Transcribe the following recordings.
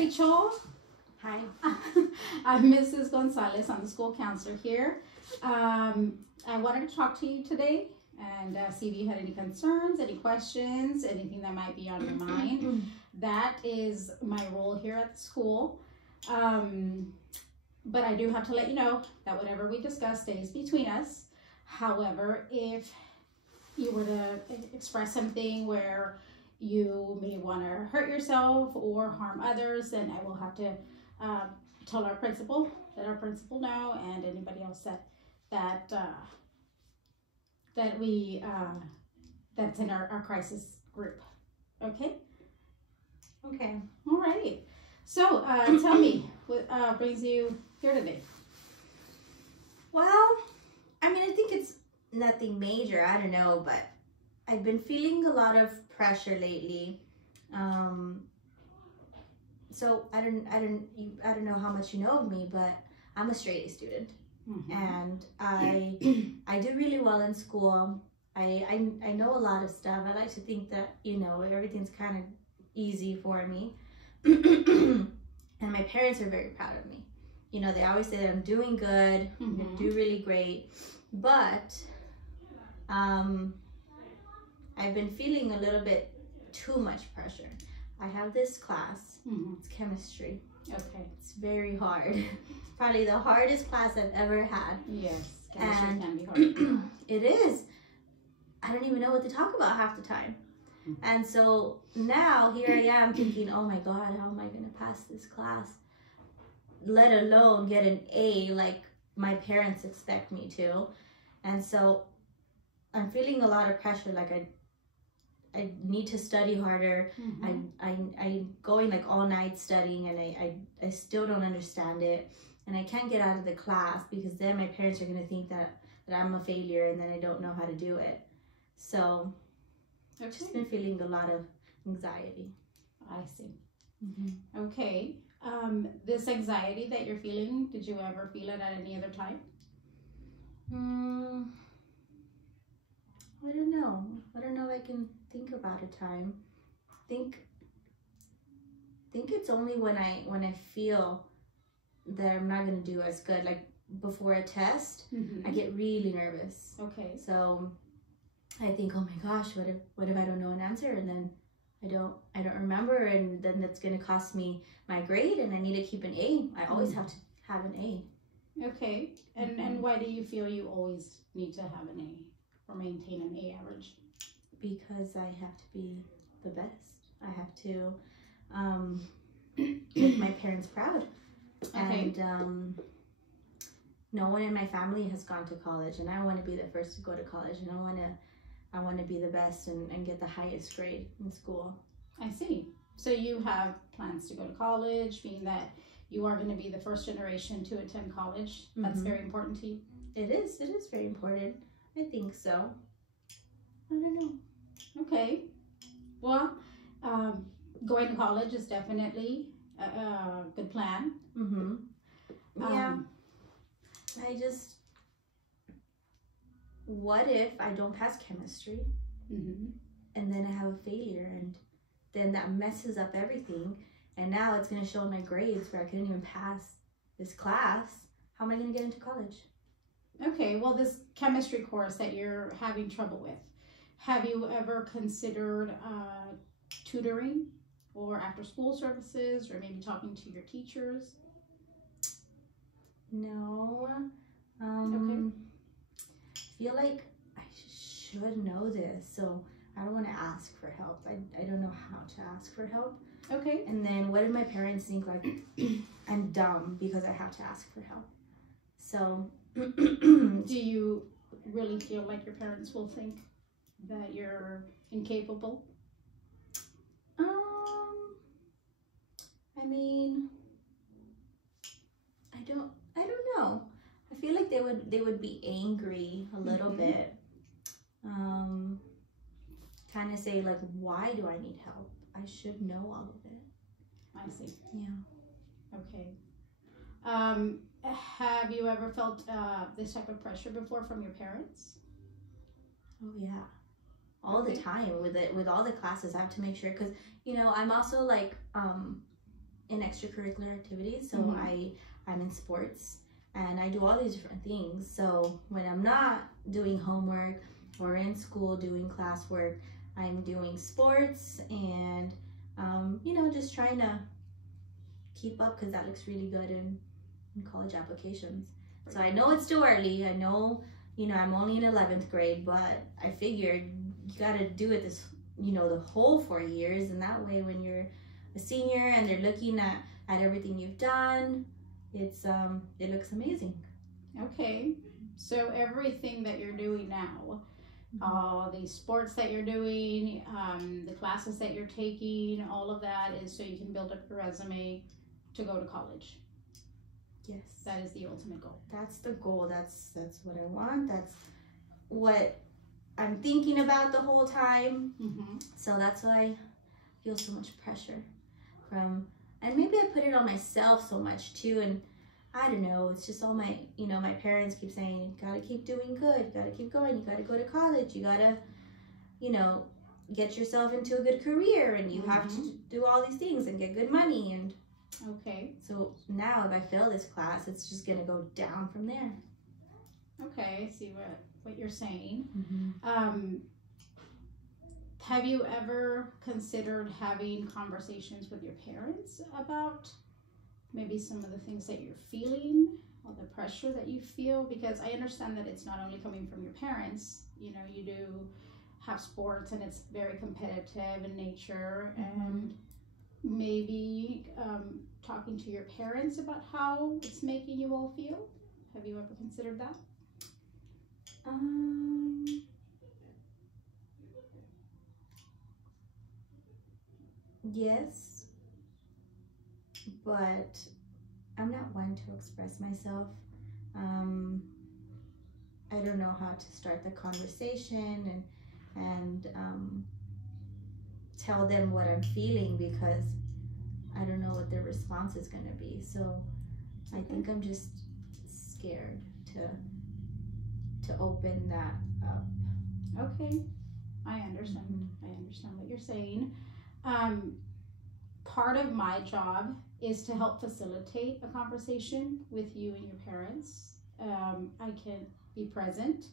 Rachel. Hi. I'm Mrs. Gonzalez. I'm the school counselor here. I wanted to talk to you today and see if you had any concerns, any questions, anything that might be on your mind. That is my role here at the school. But I do have to let you know that whatever we discuss stays between us. However, if you were to express something where you may want to hurt yourself or harm others, then I will have to tell our principal, let our principal know, and anybody else that's in our crisis group. Okay? Okay. All right. So tell me, what brings you here today? Well, I mean, I think it's nothing major. I don't know, but I've been feeling a lot of pressure lately. So I don't know how much you know of me, but I'm a straight A student, and I do really well in school. I know a lot of stuff. I like to think that, you know, everything's kind of easy for me. And my parents are very proud of me. You know, they always say that I'm doing good, I'm gonna do really great. But I've been feeling a little bit too much pressure. I have this class, it's chemistry. Okay. It's very hard. It's probably the hardest class I've ever had. Yes, chemistry can be hard. It is. I don't even know what to talk about half the time. And so now here I am thinking, oh my God, how am I going to pass this class? Let alone get an A like my parents expect me to. And so I'm feeling a lot of pressure, like I need to study harder. I'm going like all night studying, and I still don't understand it. And I can't get out of the class because then my parents are going to think that I'm a failure, and then I don't know how to do it. So I've just been feeling a lot of anxiety. I see. Okay. This anxiety that you're feeling, did you ever feel it at any other time? I don't know. I don't know if I can think about a time. Think it's only when I feel that I'm not gonna do as good. Like before a test, I get really nervous. Okay. So I think, oh my gosh, what if I don't know an answer, and then I don't remember, and then that's gonna cost me my grade, and I need to keep an A. I always have to have an A. Okay. And why do you feel you always need to have an A or maintain an A average? Because I have to be the best. I have to make my parents proud. Okay. And no one in my family has gone to college, and I want to be the first to go to college, and I want to be the best and get the highest grade in school. I see. So you have plans to go to college, being that you are going to be the first generation to attend college. That's very important to you. It is very important. I think so. I don't know. Okay. Well, going to college is definitely a good plan. Yeah. What if I don't pass chemistry, and then I have a failure, and then that messes up everything, and now it's going to show in my grades where I couldn't even pass this class. How am I going to get into college? Okay, well, this chemistry course that you're having trouble with, have you ever considered tutoring or after school services, or maybe talking to your teachers? No. Okay. I feel like I should know this, so I don't want to ask for help. I don't know how to ask for help. Okay. And then what if my parents think like I'm dumb because I have to ask for help? So do you really feel like your parents will think that you're incapable? I mean, I don't know. I feel like they would be angry a little bit. Kind of say like, why do I need help? I should know all of it. I see. Yeah. Okay. Have you ever felt this type of pressure before from your parents? Oh yeah, all the time with all the classes. I have to make sure, because you know I'm also like in extracurricular activities. So Mhm. I'm in sports and I do all these different things. So when I'm not doing homework or in school doing classwork, I'm doing sports and you know, just trying to keep up because that looks really good in college applications. So I know it's too early. I know, you know, I'm only in 11th grade, but I figured you got to do it this, you know, the whole 4 years. And that way, when you're a senior and they're looking at everything you've done, it looks amazing. Okay. So everything that you're doing now, all the sports that you're doing, the classes that you're taking, all of that is so you can build up your resume to go to college. Yes. That is the ultimate goal. That's the goal. That's what I want. That's what I'm thinking about the whole time. Mm-hmm. So that's why I feel so much pressure from, and maybe I put it on myself so much too. And I don't know, it's just all my, you know, my parents keep saying, you gotta keep doing good, you gotta keep going, you gotta go to college, you gotta, you know, get yourself into a good career, and you have to do all these things and get good money. And okay. so now if I fail this class, it's just gonna go down from there. Okay, I see what you're saying. Mm-hmm. Have you ever considered having conversations with your parents about maybe some of the things that you're feeling or the pressure that you feel? Because I understand that it's not only coming from your parents. You know, you do have sports and it's very competitive in nature. Mm-hmm. And maybe talking to your parents about how it's making you all feel. Have you ever considered that? Yes, but I'm not one to express myself. I don't know how to start the conversation and tell them what I'm feeling because I don't know what their response is going to be. So I think I'm just scared to open that up. Okay, I understand. Mm-hmm. I understand what you're saying. Part of my job is to help facilitate a conversation with you and your parents. I can be present,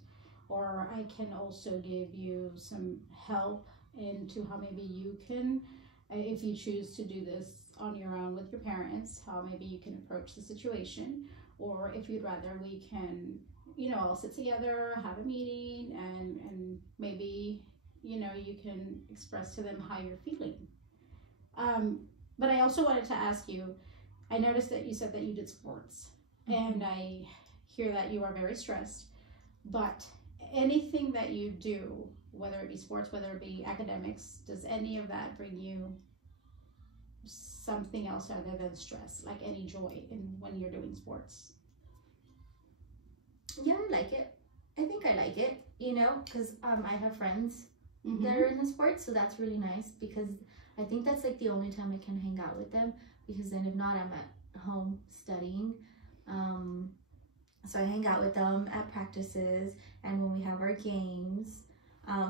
or I can also give you some help into how maybe you can, if you choose to do this on your own with your parents, how maybe you can approach the situation, or if you'd rather, we can, you know, all sit together, have a meeting, and maybe, you know, you can express to them how you're feeling. But I also wanted to ask you, I noticed that you said that you did sports, and I hear that you are very stressed, but anything that you do, whether it be sports, whether it be academics, does any of that bring you something else other than stress, like any joy when you're doing sports? Yeah, I like it. I think I like it, you know, because I have friends that are in the sports, so that's really nice because I think that's like the only time I can hang out with them, because then if not, I'm at home studying. So I hang out with them at practices and when we have our games.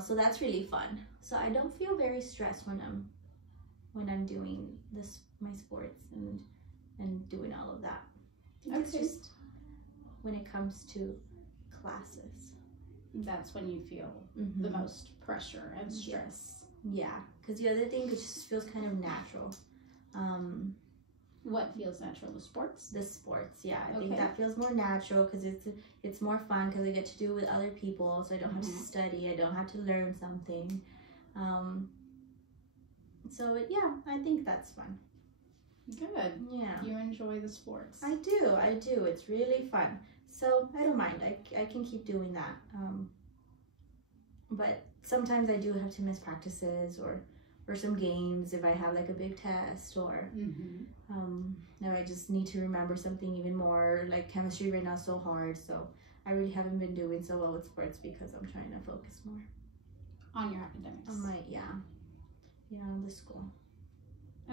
So that's really fun. So I don't feel very stressed when I'm doing my sports and doing all of that. Okay. It's just when it comes to classes. That's when you feel the most pressure and stress. Yeah, because the other thing, it just feels kind of natural. What feels natural? The sports? The sports, yeah. I think that feels more natural because it's more fun because I get to do it with other people, so I don't have to study. I don't have to learn something. So yeah, I think that's fun. Good. Yeah. You enjoy the sports. I do. It's really fun. So I don't mind. I can keep doing that. But sometimes I do have to miss practices or some games if I have like a big test or I just need to remember something even more. Like chemistry right now is so hard, so I really haven't been doing so well with sports because I'm trying to focus more on your academics. On on the school.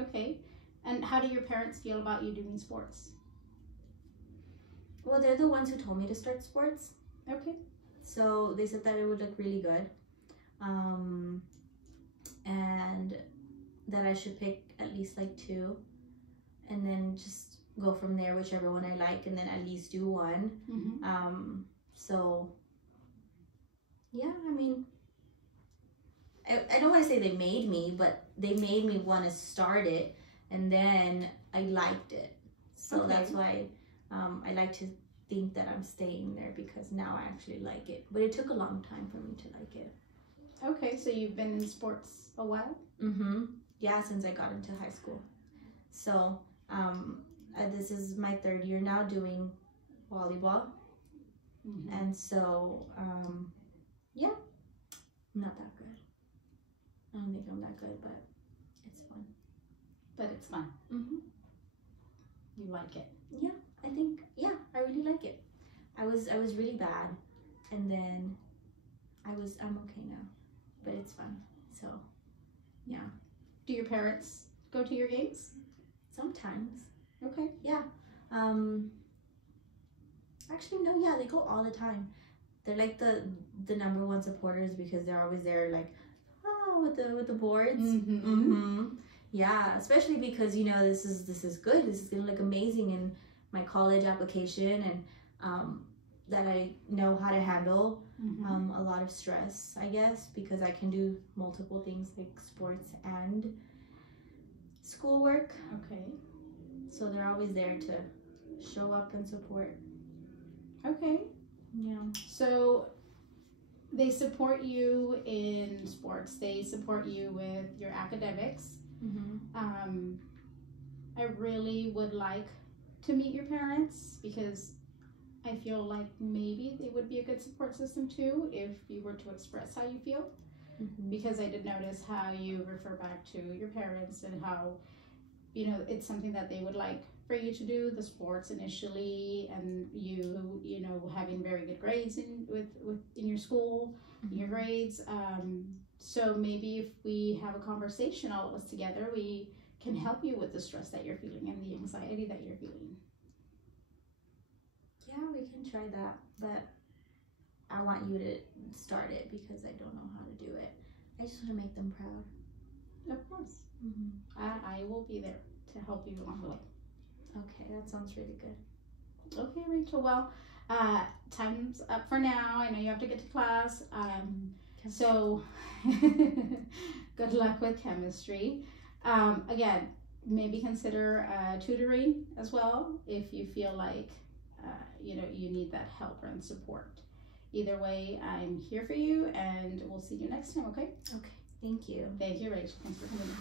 Okay. And how do your parents feel about you doing sports? Well, they're the ones who told me to start sports. Okay. So they said that it would look really good. And that I should pick at least like 2. and then just go from there, whichever one I like, and then at least do one. So yeah, I mean, I don't want to say they made me, but they made me want to start it, and then I liked it. So that's why I like to think that I'm staying there, because now I actually like it. But it took a long time for me to like it. Okay, so you've been in sports a while? Yeah, since I got into high school. So this is my 3rd year now doing volleyball. And so yeah, I'm not that good. I don't think I'm that good, but it's fun. But it's fun. You like it? Yeah, I think, yeah, I really like it. I was really bad, and then I'm okay now, but it's fun. So yeah. Do your parents go to your games? Sometimes. Okay. Yeah. Actually, no, yeah, they go all the time. They're like the number one supporters, because they're always there, like, with the boards. Yeah, especially because, you know, this is good. This is gonna look amazing in my college application, and that I know how to handle a lot of stress, I guess, because I can do multiple things like sports and schoolwork. Okay. So they're always there to show up and support. Okay. Yeah. So they support you in sports. They support you with your academics. I really would like to meet your parents, because I feel like maybe they would be a good support system too if you were to express how you feel. Because I did notice how you refer back to your parents, and how, you know, it's something that they would like for you to do, the sports initially, and you know, having very good grades in your school, your grades. So maybe if we have a conversation, all of us together, we can help you with the stress that you're feeling and the anxiety that you're feeling. Yeah, we can try that, but I want you to start it, because I don't know how to do it. I just want to make them proud. Of course. I will be there to help you along the way. Okay, that sounds really good. Okay, Rachel. Well, time's up for now. I know you have to get to class. So good luck with chemistry. Again, maybe consider tutoring as well if you feel like you know, you need that help and support. Either way, I'm here for you, and we'll see you next time. Okay? Okay. Thank you. Thank you, Rachel. Thanks for coming in.